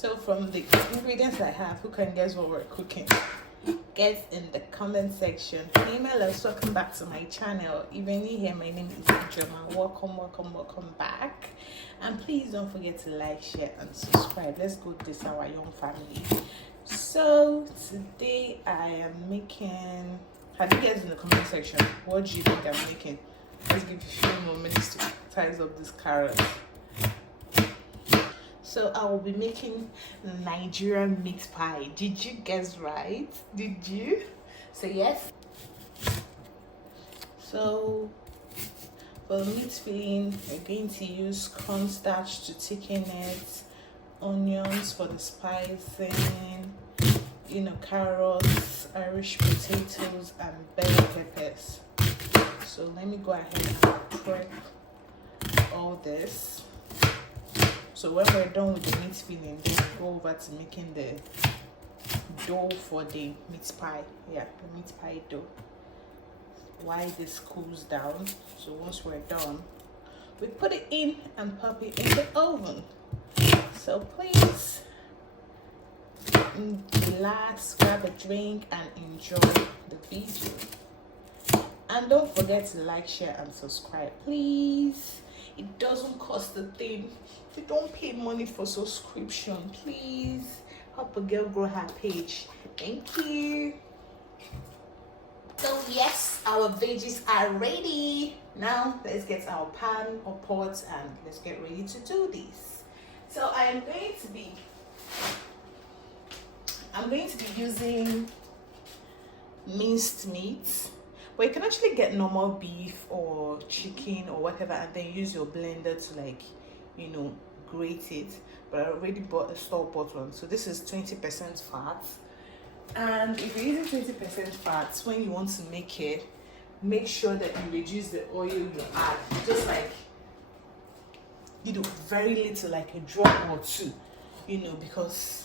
So from the ingredients I have, who can guess what we're cooking? Guess in the comment section. Email us. Welcome back to my channel. Even you here, my name is Ijoma. Welcome back. And please don't forget to like, share, and subscribe. Let's go this our young family. So today I am making. Have you guys in the comment section? What do you think I'm making? Let's give you a few more minutes to size up this carrot. So I will be making Nigerian meat pie. Did you guess right? Did you? So yes. So for the meat filling, we're going to use cornstarch to thicken it, onions for the spicing, carrots, Irish potatoes, and bell peppers. So let me go ahead and prep all this. So when we're done with the meat filling, then we go over to making the dough for the meat pie. Yeah, the meat pie dough. While this cools down, so once we're done, we put it in and pop it in the oven. So please relax, grab a drink, and enjoy the video. And don't forget to like, share, and subscribe, please. It doesn't cost a thing. You don't pay money for subscription, please help a girl grow her page. Thank you. So yes, our veggies are ready. Now let's get our pan or pot and let's get ready to do this. So I'm going to be using minced meat. But you can actually get normal beef or chicken or whatever and then use your blender to grate it. But I already bought a store-bought one. So this is 20% fat. And if you're using 20% fat, when you want to make it, make sure that you reduce the oil you add. Just very little, like a drop or two, because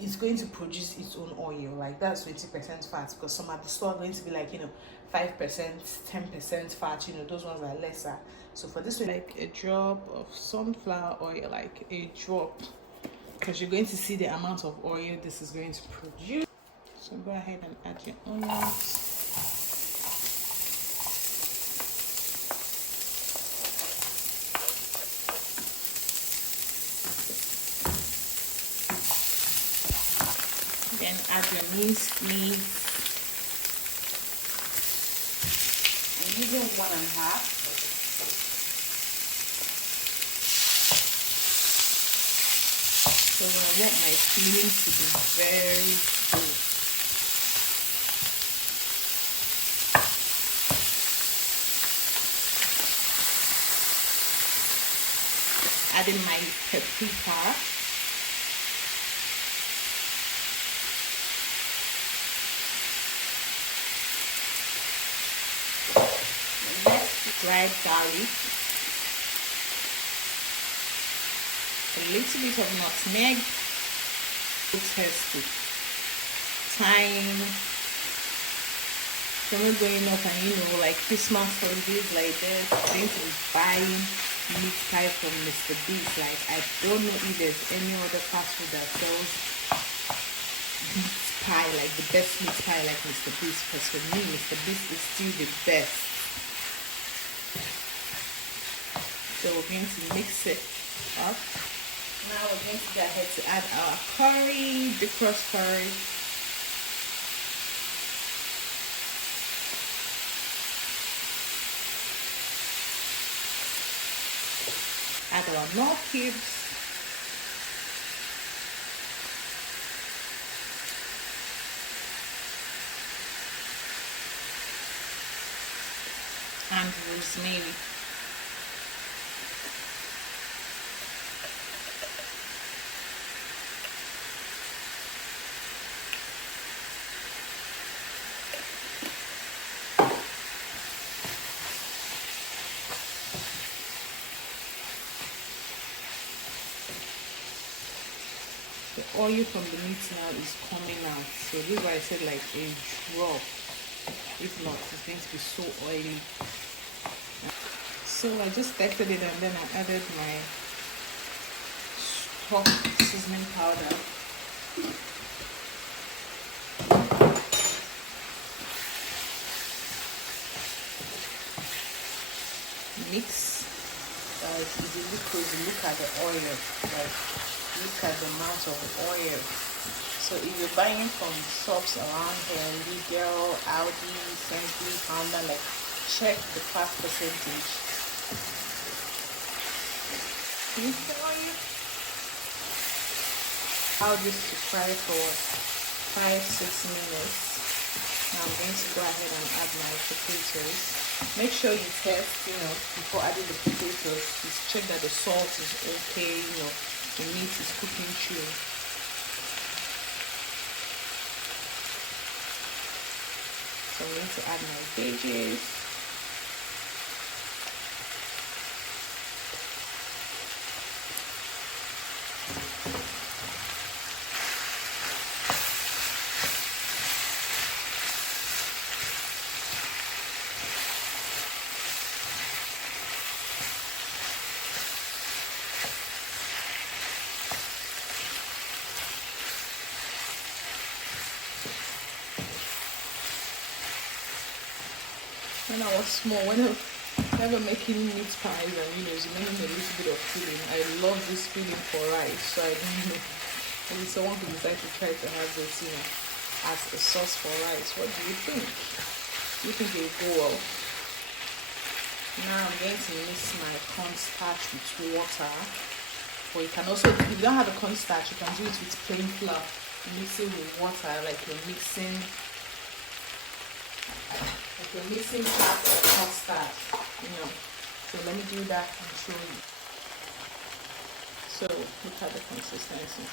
it's going to produce its own oil. Like that's 20% fat, because some at the store are going to be 5%, 10% fat, those ones are lesser. So for this one, like a drop of sunflower oil, like a drop, because you're going to see the amount of oil this is going to produce. So go ahead and add your onions. Then add your minced meat. I'm using 1.5. So I want my filling to be very good. Adding my paprika. Dried garlic, a little bit of nutmeg, taste, thyme. So we're going up and Christmas holidays like this, going to be buying meat pie from Mr. Beast. I don't know if there's any other fast food that sells meat pie, the best meat pie like Mr. Beast, because for me Mr. Beast is still the best. So we're going to mix it up. Now we're going to go ahead to add our curry, the crust curry. Add our nut cubes. And rosemary. The oil from the meat now is coming out. So this is why I said a drop. If not, it's going to be so oily. So I just tested it and then I added my cup seasoning powder. Mix. If you look close, look at the oil. Like, look at the amount of oil. So if you're buying from shops around here, Lidl, Aldi, Sainsbury's, Pounder, like, check the fat percentage. I'll just fry for 5-6 minutes. Now I'm going to go ahead and add my potatoes. Make sure you test, before adding the potatoes, just check that the salt is okay, the meat is cooking through. So I'm going to add my veggies. When I was small, whenever making meat pies and remaining a little bit of filling, I love this filling for rice. So I don't know, maybe someone could decide to try to have this, as a sauce for rice. What do you think? Do you think it will go well? Now I'm going to mix my cornstarch with water. Or you can also, if you don't have a cornstarch, you can do it with plain flour. Mix it with water, like you're mixing fat or cornstarch, So let me do that and show you. So look at the consistency.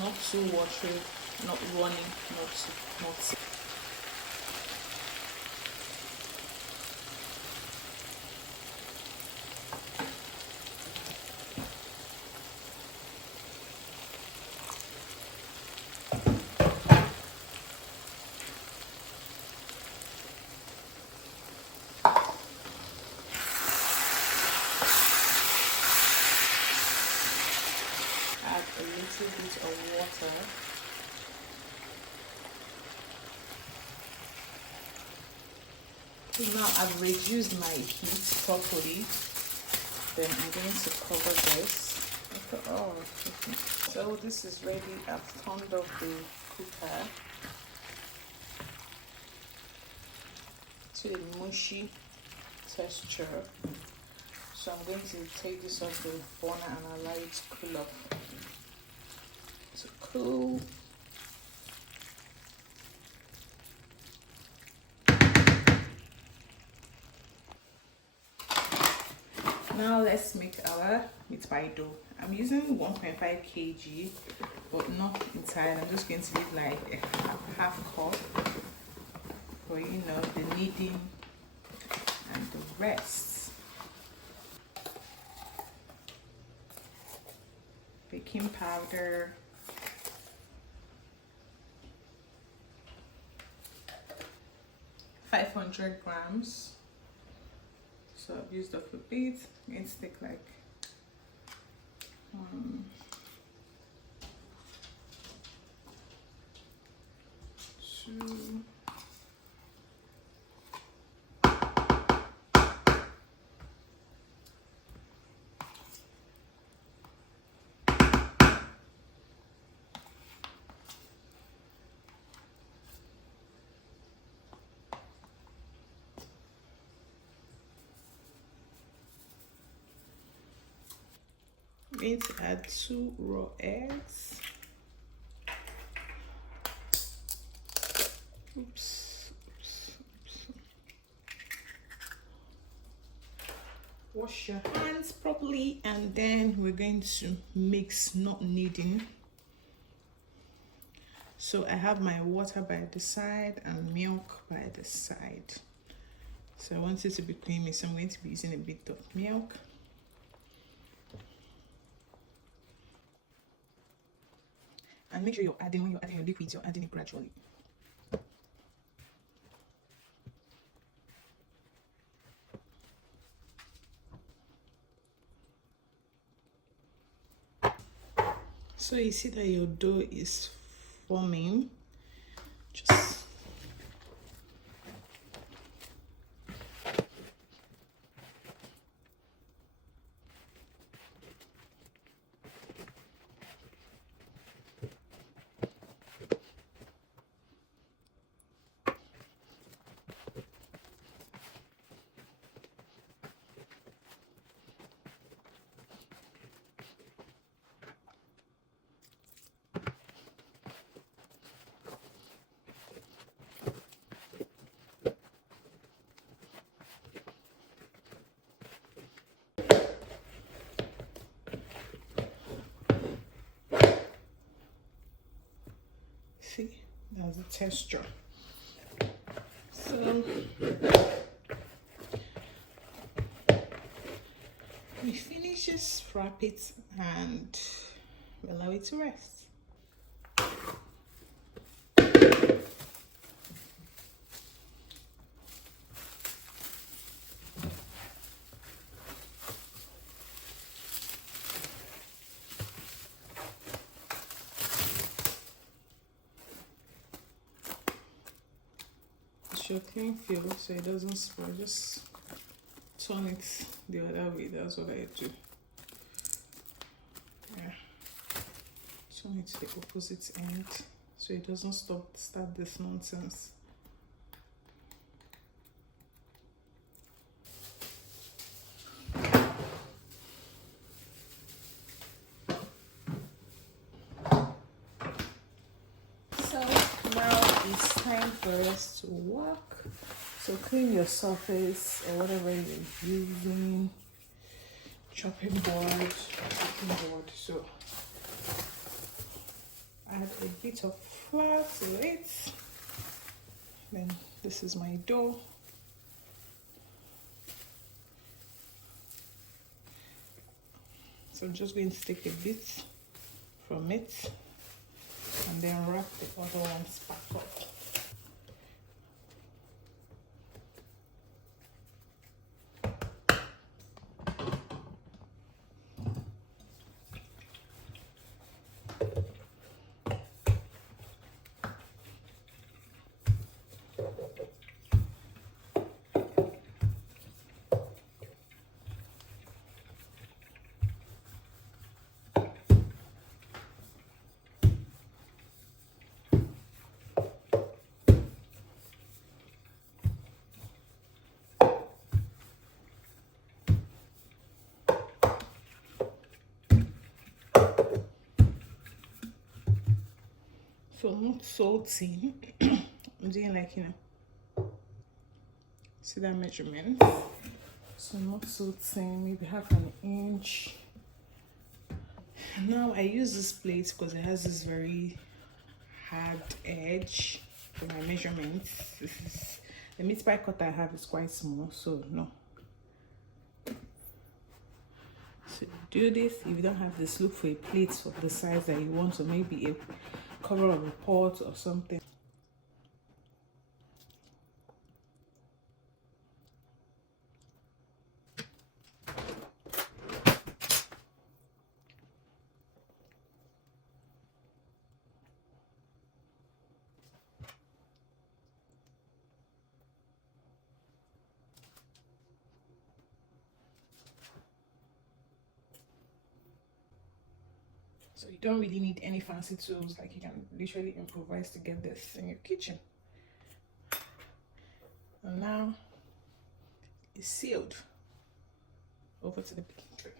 Not too watery, not running, not. Add a little bit of water. So now I've reduced my heat properly. Then I'm going to cover this. So this is ready. I've turned off the cooker to a mushy texture. So I'm going to take this off the burner and allow it to cool up. To cool. Now let's make our meat pie dough. I'm using 1.5 kg, but not entire. I'm just going to leave like a half cup for the kneading and the rest. Baking powder, (500 grams). So I've used up a bit. I'm going to take like 1, 2. I'm going to add 2 raw eggs. Oops. Wash your hands properly, and then we're going to mix, not kneading. So I have my water by the side and milk by the side. So I want it to be creamy, so I'm going to be using a bit of milk. And make sure when you're adding your liquids, you're adding it gradually. So you see that your dough is forming. Just see, that's the texture. So we finish, just wrap it and allow it to rest. It's your clean fill so it doesn't spoil. Just turn it the other way. That's what I do. Yeah. Turn it to the opposite end so it doesn't start this nonsense. So now it's time for us to work. So clean your surface or whatever you're using. Chopping board. So add a bit of flour to it. Then this is my dough. So I'm just going to take a bit from it and then wrap the other ones back up. So not so thin. I'm doing like, see that measurement? So not so thin, maybe half an inch. Now I use this plate because it has this very hard edge for my measurements. The meat pie cutter I have is quite small, so no. So do this. If you don't have this, look for a plate of the size that you want, or maybe a cover of a pot or something. So you don't really need any fancy tools, like you can literally improvise to get this in your kitchen. And now it's sealed. Over to the baking tray.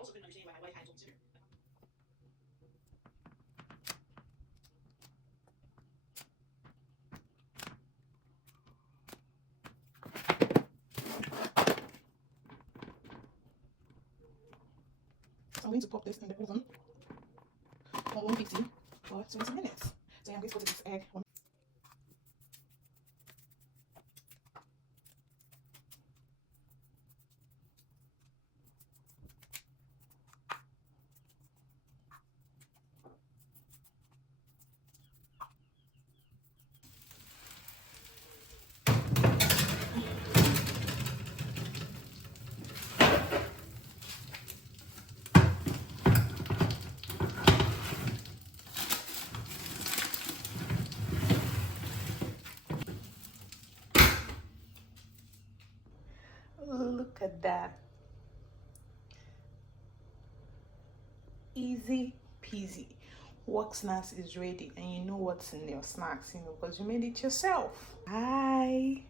also couldn't understand why my wife had told me. So I'm going to pop this in the oven on 150 for 20 minutes. So I'm going to put this egg on. Look at that. Easy peasy. Work snacks is ready, and you know what's in your snacks, because you made it yourself. Bye.